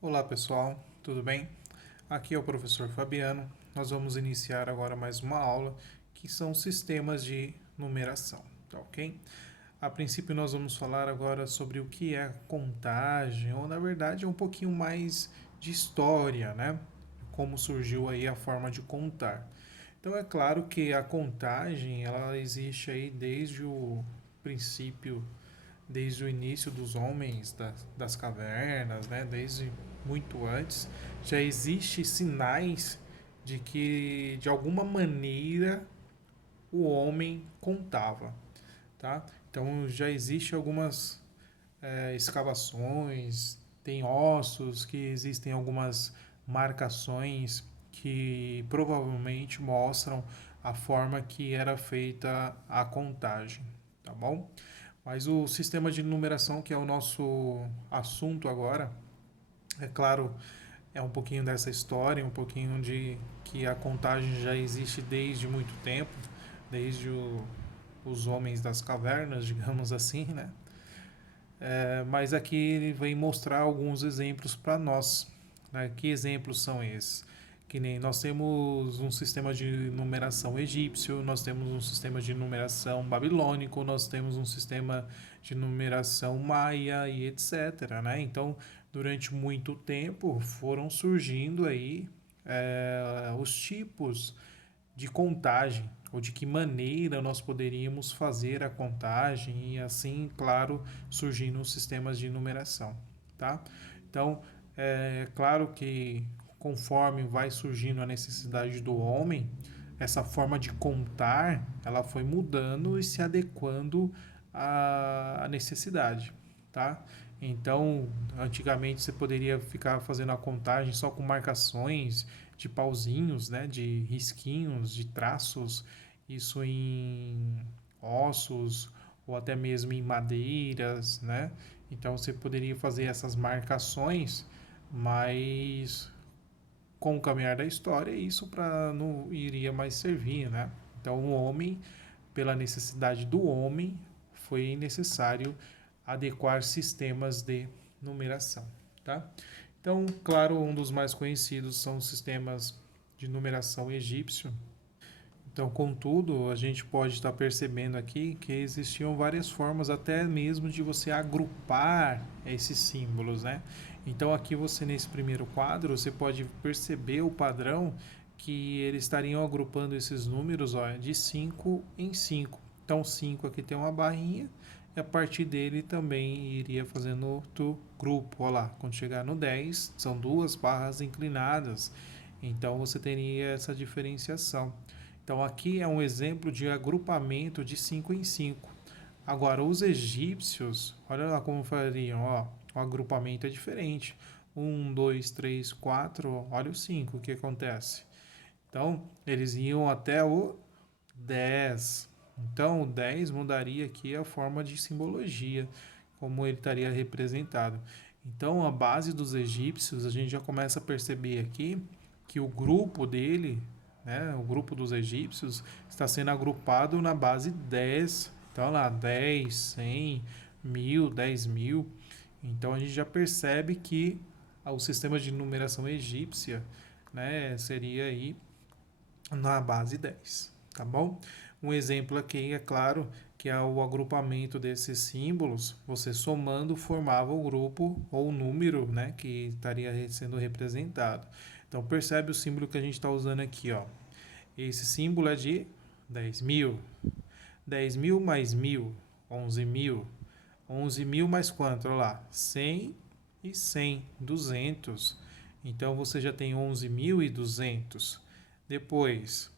Olá pessoal, tudo bem? Aqui é o professor Fabiano. Nós vamos iniciar agora mais uma aula que são sistemas de numeração, tá ok? A princípio nós vamos falar agora sobre o que é contagem, ou na verdade é um pouquinho mais de história, né? Como surgiu aí a forma de contar. Então é claro que a contagem ela existe aí desde o princípio, desde o início dos homens das cavernas, né? Desde muito antes, já existe sinais de que de alguma maneira o homem contava, tá? Então já existe algumas escavações, tem ossos que existem algumas marcações que provavelmente mostram a forma que era feita a contagem, tá bom? Mas o sistema de numeração, que é o nosso assunto agora, é claro, é um pouquinho dessa história, um pouquinho de que a contagem já existe desde muito tempo, desde os homens das cavernas, digamos assim, né? Mas aqui ele vem mostrar alguns exemplos para nós. Né? Que exemplos são esses? Que nem nós temos um sistema de numeração egípcio, nós temos um sistema de numeração babilônico, nós temos um sistema de numeração maia e etc. Né? Então, durante muito tempo foram surgindo aí os tipos de contagem ou de que maneira nós poderíamos fazer a contagem e assim, claro, surgindo os sistemas de numeração, tá? Então, é claro que conforme vai surgindo a necessidade do homem, essa forma de contar, ela foi mudando e se adequando à necessidade, tá? Então, antigamente você poderia ficar fazendo a contagem só com marcações de pauzinhos, né, de risquinhos, de traços, isso em ossos ou até mesmo em madeiras, né? Então você poderia fazer essas marcações, mas com o caminhar da história isso para não iria mais servir, né? Então o homem, pela necessidade do homem, foi necessário adequar sistemas de numeração, tá? Então, claro, um dos mais conhecidos são os sistemas de numeração egípcio. Então, contudo, a gente pode estar percebendo aqui que existiam várias formas até mesmo de você agrupar esses símbolos, né? Então, aqui você nesse primeiro quadro, você pode perceber o padrão que eles estariam agrupando esses números, ó, de 5 em 5. Então, 5 aqui tem uma barrinha e a partir dele também iria fazendo outro grupo. Olha lá, quando chegar no 10, são duas barras inclinadas. Então, você teria essa diferenciação. Então aqui é um exemplo de agrupamento de 5 em 5. Agora, os egípcios, olha lá como fariam, ó, o agrupamento é diferente. Um, 2, 3, 4, olha o 5, o que acontece? Então, eles iam até o 10. Então, o 10 mudaria aqui a forma de simbologia, como ele estaria representado. Então, a base dos egípcios, a gente já começa a perceber aqui que o grupo dele, né, o grupo dos egípcios, está sendo agrupado na base 10. Então, lá, 10, 100, 1000, 10.000. Então, a gente já percebe que o sistema de numeração egípcia, né, seria aí na base 10, tá bom? Um exemplo aqui, é claro, que é o agrupamento desses símbolos, você somando formava o grupo ou o número, né, que estaria sendo representado. Então percebe o símbolo que a gente está usando aqui, ó. Esse símbolo é de 10.000. 10.000 mais 1.000, 11.000. 11.000 mais quanto? Olha lá, 100 e 100, 200. Então você já tem 11.200. Depois,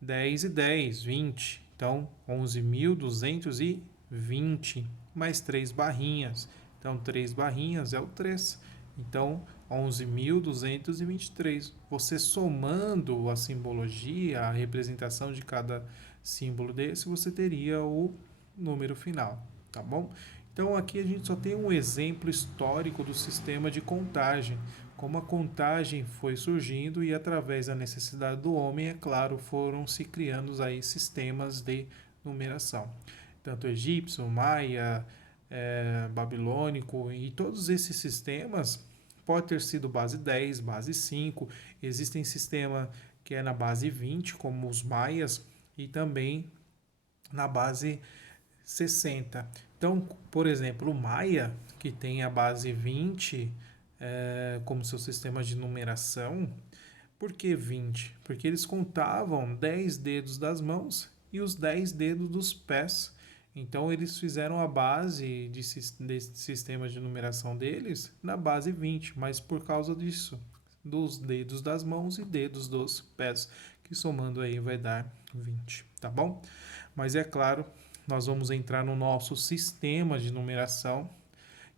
10 e 10, 20. Então, 11.220 mais 3 barrinhas. Então, 3 barrinhas é o 3. Então, 11.223. Você somando a simbologia, a representação de cada símbolo desse, você teria o número final, tá bom? Então, aqui a gente só tem um exemplo histórico do sistema de contagem, como a contagem foi surgindo e através da necessidade do homem, é claro, foram se criando aí sistemas de numeração. Tanto egípcio, maia, babilônico e todos esses sistemas Pode ter sido base 10, base 5. Existem sistemas que é na base 20, como os maias, e também na base 60. Então, por exemplo, o maia, que tem a base 20 como seu sistema de numeração, por que 20? Porque eles contavam 10 dedos das mãos e os 10 dedos dos pés. Então, eles fizeram a base desse sistema de numeração deles na base 20, mas por causa disso, dos dedos das mãos e dedos dos pés, que somando aí vai dar 20, tá bom? Mas é claro, nós vamos entrar no nosso sistema de numeração,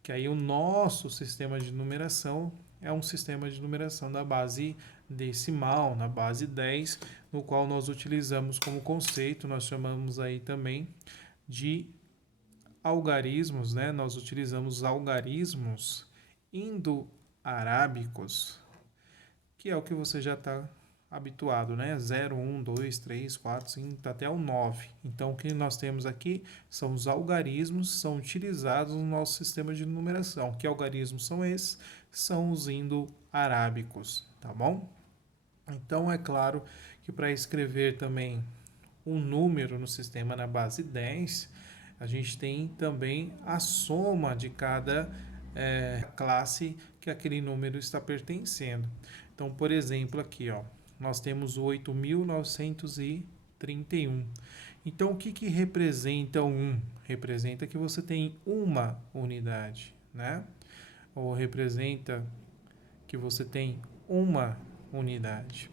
que aí o nosso sistema de numeração é um sistema de numeração da base decimal, na base 10, no qual nós utilizamos como conceito, nós chamamos aí também de algarismos, né? Nós utilizamos algarismos indo-arábicos, que é o que você já está habituado, né? 0, 1, 2, 3, 4, 5, até o 9. Então, o que nós temos aqui são os algarismos que são utilizados no nosso sistema de numeração. Que algarismos são esses? São os indo-arábicos, tá bom? Então, é claro que para escrever também um número no sistema na base 10, a gente tem também a soma de cada classe que aquele número está pertencendo. Então, por exemplo, aqui, ó, nós temos o 8.931. Então, o que representa 1? Representa que você tem uma unidade, né? Ou representa que você tem uma unidade.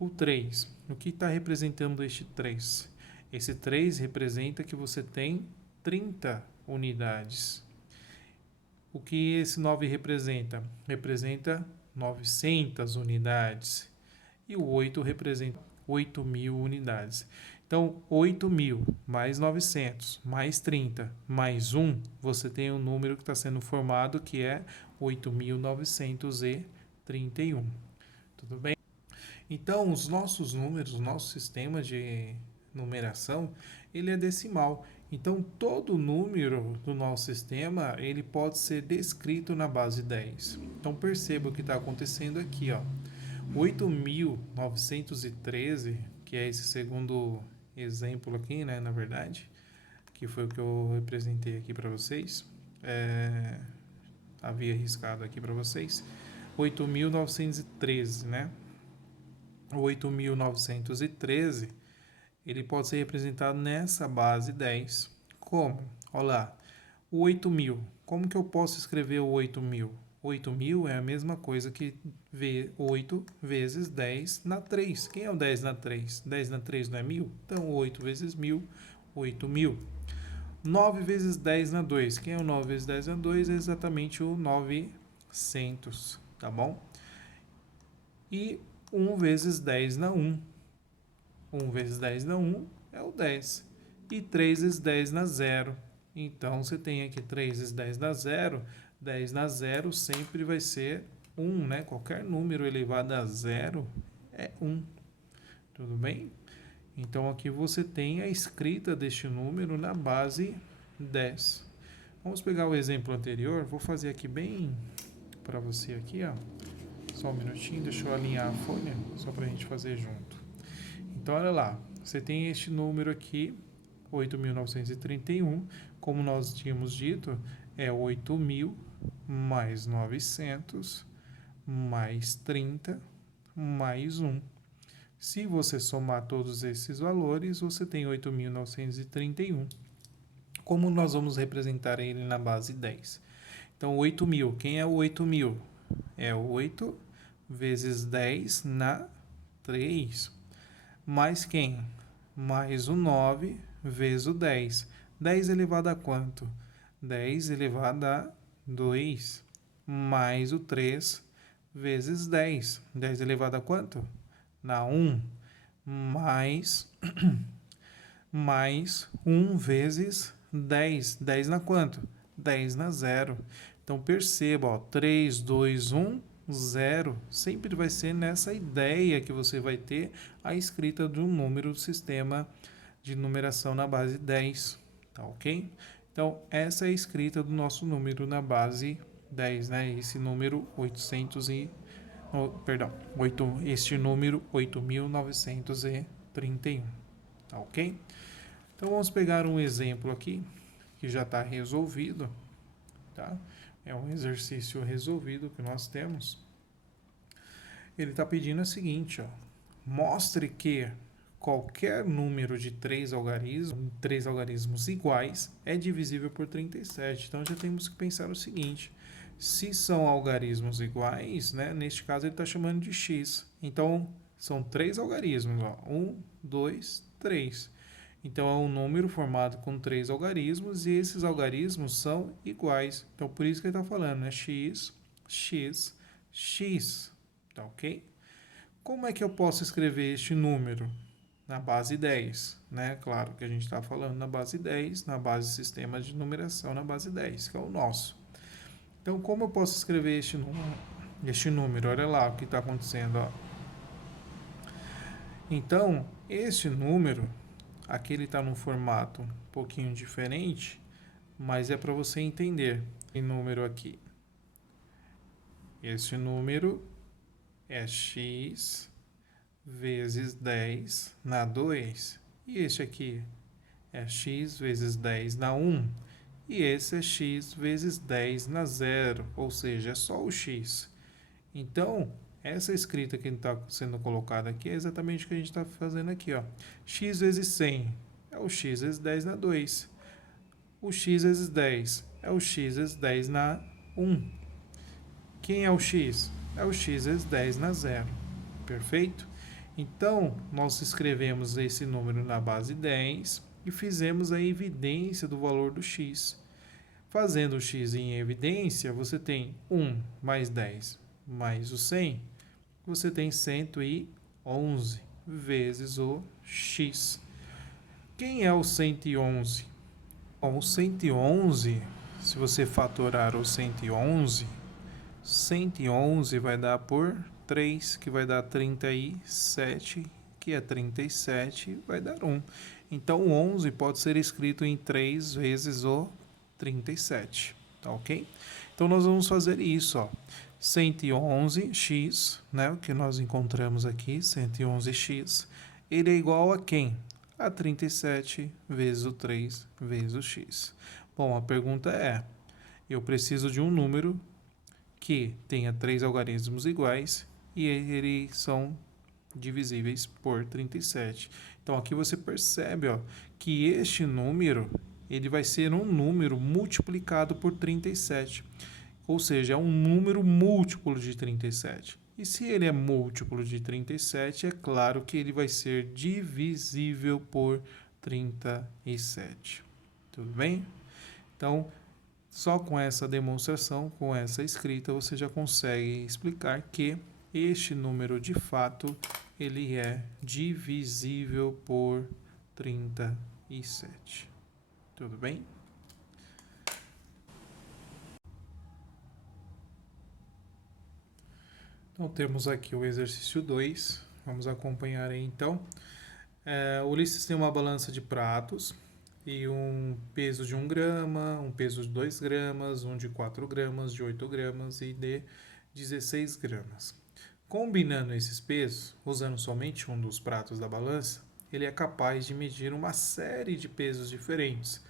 O 3, o que está representando este 3? Esse 3 representa que você tem 30 unidades. O que esse 9 representa? Representa 900 unidades. E o 8 representa 8.000 unidades. Então, 8.000 mais 900 mais 30 mais 1, você tem um número que está sendo formado que é 8.931. Tudo bem? Então, os nossos números, o nosso sistema de numeração, ele é decimal. Então, todo número do nosso sistema, ele pode ser descrito na base 10. Então, perceba o que está acontecendo aqui, ó. 8.913, que é esse segundo exemplo aqui, né, na verdade, que foi o que eu representei aqui para vocês, havia riscado aqui para vocês, 8.913, né? O 8.913, ele pode ser representado nessa base 10. Como? Olha lá, o 8.000. Como que eu posso escrever o 8.000? 8.000 é a mesma coisa que 8 vezes 10 na 3. Quem é o 10 na 3? 10 na 3 não é 1.000? Então, 8 vezes 1.000, 8.000. 9 vezes 10 na 2. Quem é o 9 vezes 10 na 2? É exatamente o 900, tá bom? E 1 vezes 10 na 1. 1 vezes 10 na 1 é o 10. E 3 vezes 10 na 0. Então, você tem aqui 3 vezes 10 na 0. 10 na 0 sempre vai ser 1, né? Qualquer número elevado a 0 é 1. Tudo bem? Então, aqui você tem a escrita deste número na base 10. Vamos pegar o exemplo anterior. Vou fazer aqui bem para você aqui, ó. Só um minutinho, deixa eu alinhar a folha, só para a gente fazer junto. Então, olha lá, você tem este número aqui, 8.931, como nós tínhamos dito, é 8.000 mais 900 mais 30 mais 1. Se você somar todos esses valores, você tem 8.931. Como nós vamos representar ele na base 10? Então, 8.000, quem é o 8.000? É 8 vezes 10 na 3. Mais quem? Mais o 9 vezes o 10. 10 elevado a quanto? 10 elevado a 2. Mais o 3 vezes 10. 10 elevado a quanto? Na 1. Mais 1 vezes 10. 10 na quanto? 10 na 0. Então, perceba, ó, 3, 2, 1, 0. Sempre vai ser nessa ideia que você vai ter a escrita de um número do sistema de numeração na base 10. Tá ok? Então, essa é a escrita do nosso número na base 10, né? Esse número 800 e... oh, perdão, este número 8.931, tá ok? Então vamos pegar um exemplo aqui que já está resolvido, tá? É um exercício resolvido que nós temos. Ele está pedindo o seguinte, ó. Mostre que qualquer número de três algarismos iguais é divisível por 37. Então já temos que pensar o seguinte: se são algarismos iguais, né, neste caso ele está chamando de x. Então são três algarismos, ó, 1, 2, 3. Então é um número formado com três algarismos e esses algarismos são iguais. Então por isso que ele está falando, né, x, x, x. Tá ok? Como é que eu posso escrever este número? Na base 10, né? Claro que a gente está falando na base 10, na base sistema de numeração, na base 10, que é o nosso. Então, como eu posso escrever este número? Olha lá o que está acontecendo. Ó. Então, este número, aqui ele está num formato um pouquinho diferente, mas é para você entender. Esse número aqui. Este número é x vezes 10 na 2. E este aqui é x vezes 10 na 1. E esse é x vezes 10 na 0, ou seja, é só o x. Então, essa escrita que está sendo colocada aqui é exatamente o que a gente está fazendo aqui. Ó. X vezes 100 é o x vezes 10 na 2. O x vezes 10 é o x vezes 10 na 1. Quem é o x? É o x vezes 10 na 0. Perfeito? Então, nós escrevemos esse número na base 10 e fizemos a evidência do valor do x. Fazendo o x em evidência, você tem 1 mais 10 mais o 100, você tem 111 vezes o x. Quem é o 111? Bom, o 111, se você fatorar o 111, 111 vai dar por 3, que vai dar 37, que é 37, vai dar 1. Então, o 11 pode ser escrito em 3 vezes o 37, tá ok? Então, nós vamos fazer isso, ó. 111x, né, o que nós encontramos aqui, 111x, ele é igual a quem? A 37 vezes o 3 vezes o x. Bom, a pergunta é, eu preciso de um número que tenha três algarismos iguais e eles são divisíveis por 37. Então aqui você percebe, ó, que este número ele vai ser um número multiplicado por 37. Ou seja, é um número múltiplo de 37. E se ele é múltiplo de 37, é claro que ele vai ser divisível por 37. Tudo bem? Então, só com essa demonstração, com essa escrita, você já consegue explicar que este número, de fato, ele é divisível por 37. Tudo bem? Então, temos aqui o exercício 2. Vamos acompanhar aí, então. O Ulisses tem uma balança de pratos e um peso de 1 grama, um peso de 2 gramas, um de 4 gramas, de 8 gramas e de 16 gramas. Combinando esses pesos, usando somente um dos pratos da balança, ele é capaz de medir uma série de pesos diferentes.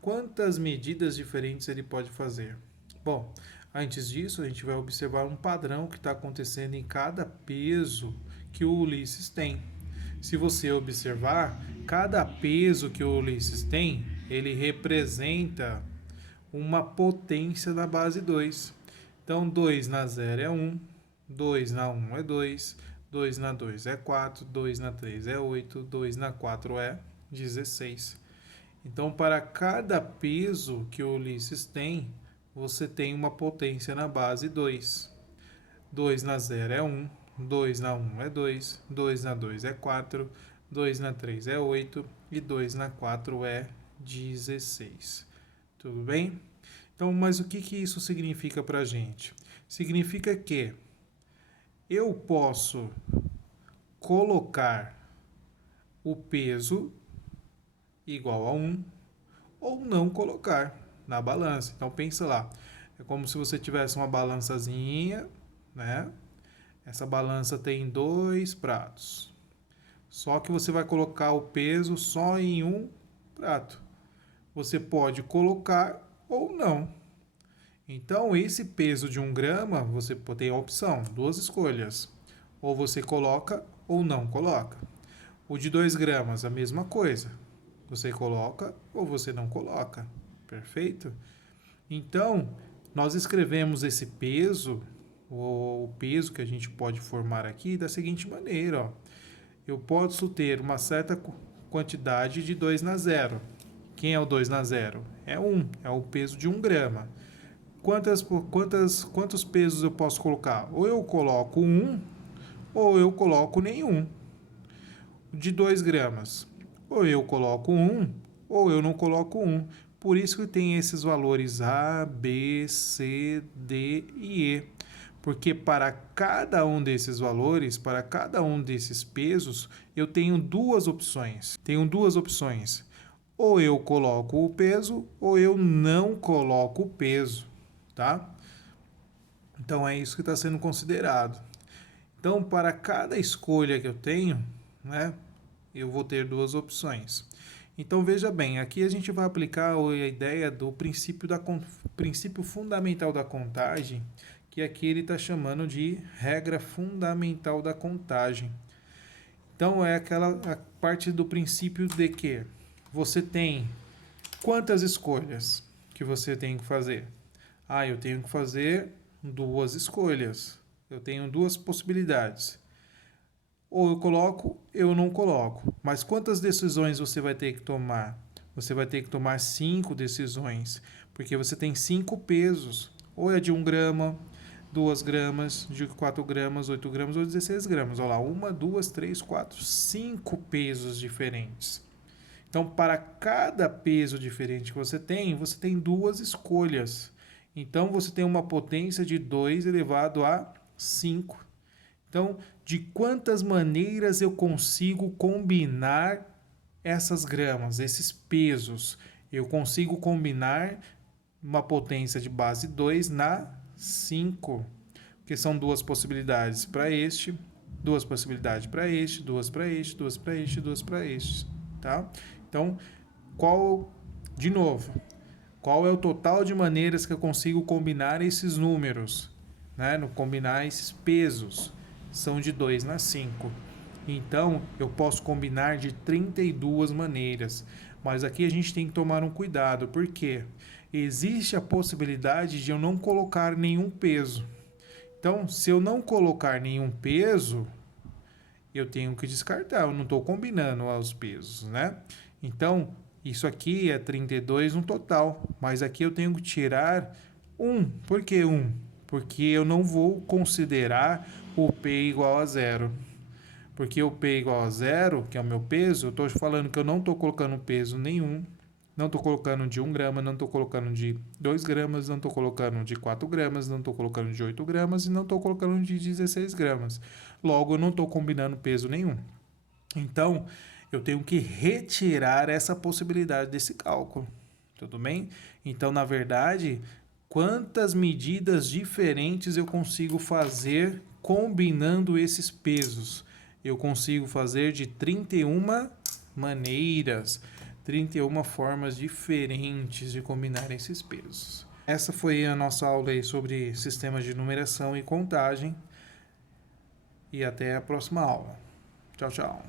Quantas medidas diferentes ele pode fazer? Bom, antes disso, a gente vai observar um padrão que está acontecendo em cada peso que o Ulisses tem. Se você observar, cada peso que o Ulisses tem, ele representa uma potência na base 2. Então, 2 na 0 é 1, 2 na 1 é 2, 2 na 2 é 4, 2 na 3 é 8, 2 na 4 é 16. Então, para cada peso que o Ulisses tem, você tem uma potência na base 2. 2 na 0 é 1, 2 na 1 é 2, 2 na 2 é 4, 2 na 3 é 8 e 2 na 4 é 16. Tudo bem? Então, mas o que isso significa para a gente? Significa que eu posso colocar o peso igual a 1 ou não colocar na balança. Então, pensa lá. É como se você tivesse uma balançazinha, né? Essa balança tem 2 pratos. Só que você vai colocar o peso só em um prato. Você pode colocar ou não. Então, esse peso de 1 grama, você tem a opção, 2 escolhas. Ou você coloca ou não coloca. O de 2 gramas, a mesma coisa. Você coloca ou você não coloca. Perfeito? Então, nós escrevemos esse peso, o peso que a gente pode formar aqui, da seguinte maneira. Ó. Eu posso ter uma certa quantidade de 2 na 0. Quem é o 2 na 0? É 1, é o peso de 1 grama. Quantos pesos eu posso colocar? Ou eu coloco 1, ou eu coloco nenhum. De 2 gramas. Ou eu coloco 1, ou eu não coloco 1. Por isso que tem esses valores A, B, C, D e E. Porque para cada um desses valores, para cada um desses pesos, eu tenho 2 opções. Tenho 2 opções. Ou eu coloco o peso, ou eu não coloco o peso, tá? Então é isso que está sendo considerado. Então, para cada escolha que eu tenho, né, eu vou ter 2 opções. Então veja bem, aqui a gente vai aplicar a ideia do princípio fundamental da contagem, que aqui ele está chamando de regra fundamental da contagem. Então é aquela a parte do princípio de que você tem quantas escolhas que você tem que fazer? Ah, eu tenho que fazer 2 escolhas. Eu tenho 2 possibilidades. Ou eu coloco, eu não coloco. Mas quantas decisões você vai ter que tomar? Você vai ter que tomar 5 decisões, porque você tem 5 pesos. Ou é de 1 grama, 2 gramas, de 4 gramas, 8 gramas ou 16 gramas. Olha lá, 1, 2, 3, 4, 5 pesos diferentes. Então, para cada peso diferente que você tem 2 escolhas. Então, você tem uma potência de 2 elevado a 5. Então, de quantas maneiras eu consigo combinar essas gramas, esses pesos? Eu consigo combinar uma potência de base 2 na 5, porque são 2 possibilidades para este, 2 possibilidades para este, 2 para este, 2 para este, 2 para este, tá? Então, de novo, qual é o total de maneiras que eu consigo combinar esses números, né? Combinar esses pesos? São de 2 na 5. Então, eu posso combinar de 32 maneiras. Mas aqui a gente tem que tomar um cuidado, porque existe a possibilidade de eu não colocar nenhum peso. Então, se eu não colocar nenhum peso, eu tenho que descartar. Eu não estou combinando os pesos, né? Então, isso aqui é 32 no total. Mas aqui eu tenho que tirar 1. Por que 1? Porque eu não vou considerar o P igual a 0. Porque o P igual a 0, que é o meu peso, eu estou falando que eu não estou colocando peso nenhum. Não estou colocando de 1 grama, não estou colocando de 2 gramas, não estou colocando de 4 gramas, não estou colocando de 8 gramas e não estou colocando de 16 gramas. Logo, eu não estou combinando peso nenhum. Então, eu tenho que retirar essa possibilidade desse cálculo. Tudo bem? Então, na verdade, quantas medidas diferentes eu consigo fazer combinando esses pesos? Eu consigo fazer de 31 maneiras, 31 formas diferentes de combinar esses pesos. Essa foi a nossa aula aí sobre sistemas de numeração e contagem. E até a próxima aula. Tchau, tchau.